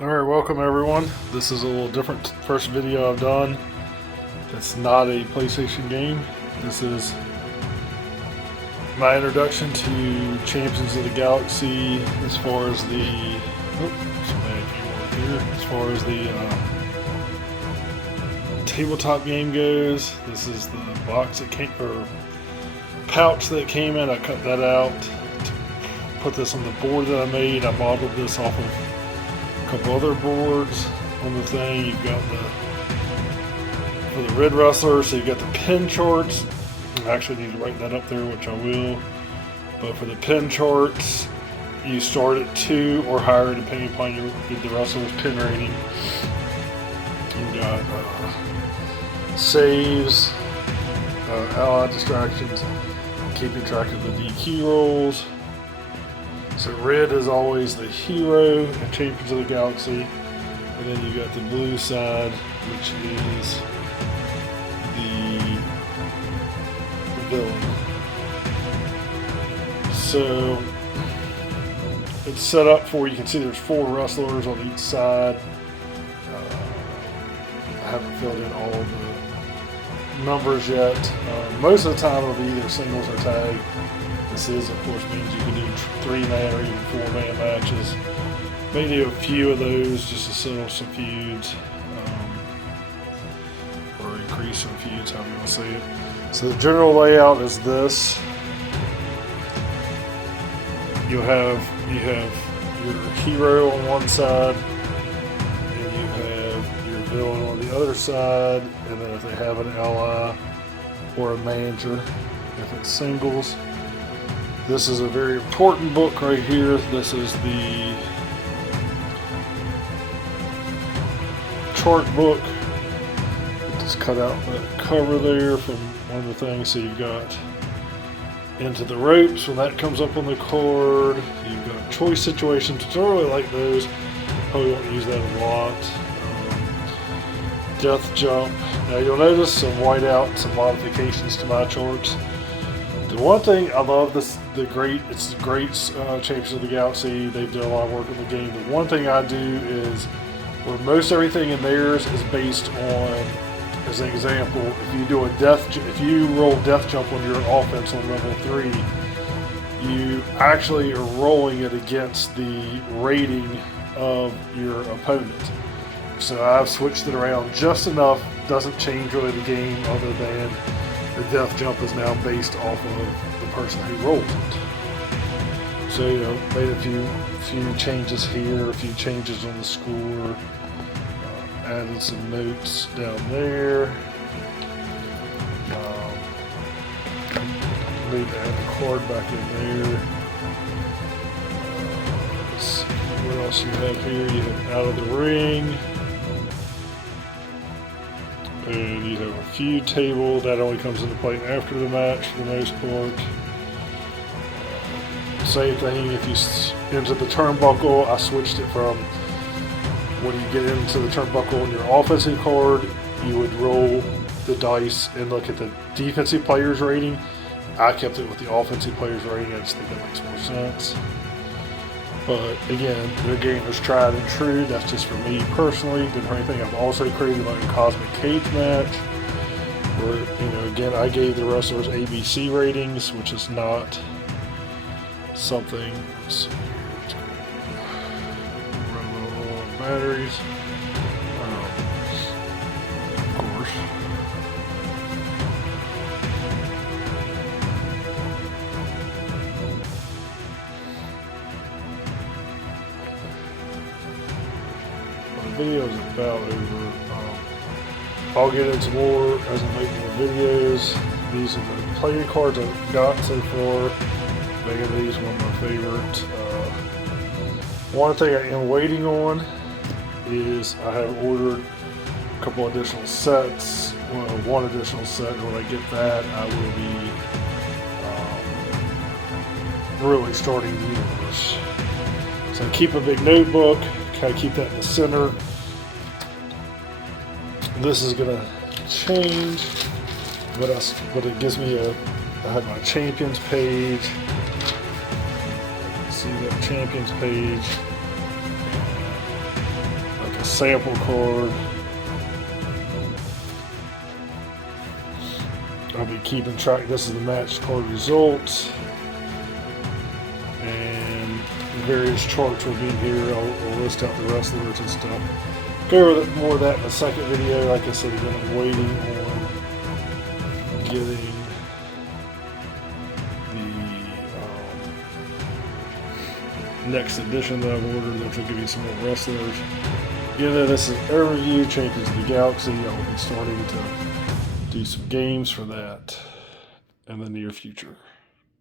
Alright, welcome everyone. This is a little different first video I've done. It's not a PlayStation game. This is my introduction to Champions of the Galaxy as far as the tabletop game goes. This is the box that came, or pouch that came in. I cut that out to put this on the board that I made. I modeled this off of couple other boards on the thing. You've got for the red wrestler, so you've got the pin charts. I actually need to write that up there, which I will. But for the pin charts, you start at 2 or higher depending upon the wrestler's pin rating. You've got saves, ally distractions, keeping track of the DQ rolls. So red is always the hero in Champions of the Galaxy, and then you got the blue side, which is the villain. So it's set up for, you can see there's 4 wrestlers on each side. I haven't filled in all the numbers yet. Most of the time it'll be either singles or tag. This is, of course, means you can do 3-man or even 4-man matches. Maybe a few of those just to settle some feuds, or increase some feuds, however you want to say it. So the general layout is this. You have your hero on one side, and you have your villain on the other side, and then if they have an ally or a manager, if it's singles. This is a very important book right here. This is the chart book. Just cut out the cover there from one of the things. So you've got Into the Ropes when that comes up on the card. You've got choice situations, which I really like those. Probably won't use that a lot. Death jump. Now you'll notice some whiteout, some modifications to my charts. The one thing I love, it's the great Champions of the Galaxy. They've done a lot of work on the game. The one thing I do is, where most everything in theirs is based on, as an example, if you roll death jump on your offense on level 3, you actually are rolling it against the rating of your opponent. So I've switched it around just enough. Doesn't change really the game, other than the death jump is now based off of the person who rolls it. So, made a few changes here, a few changes on the score, added some notes down there. Need to add the card back in there. Let's see what else you have here. You have Out of the Ring. And you have a feud table that only comes into play after the match for the most part. Same thing, if you enter the turnbuckle, I switched it from when you get into the turnbuckle on your offensive card, you would roll the dice and look at the defensive player's rating. I kept it with the offensive player's rating. I just think that makes more sense. But again, their game is tried and true. That's just for me personally. Didn't hurt anything. I've also created my own Cosmic Cage match, where, again, I gave the wrestlers ABC ratings, which is not something. Let's see here. Run a little low on batteries. Of course. Video is about over. I'll get into more as I make more videos. These are the playing cards I've got so far. Making these one of my favorites. One thing I am waiting on is I have ordered a couple additional sets. Well, one additional set, and when I get that, I will be really starting the universe. So I keep a big notebook. Kind of keep that in the center. This is gonna change, but it gives me I have my champions page. See that champions page. sample card. I'll be keeping track. This is the match card results. And the various charts will be in here. I'll list out the wrestlers and stuff. Go over more of that in the second video. Like I said, again, I'm waiting on getting the next edition that I've ordered, which will give you some more wrestlers. Again, this is overview, Champions of the Galaxy. I'll be starting to do some games for that in the near future.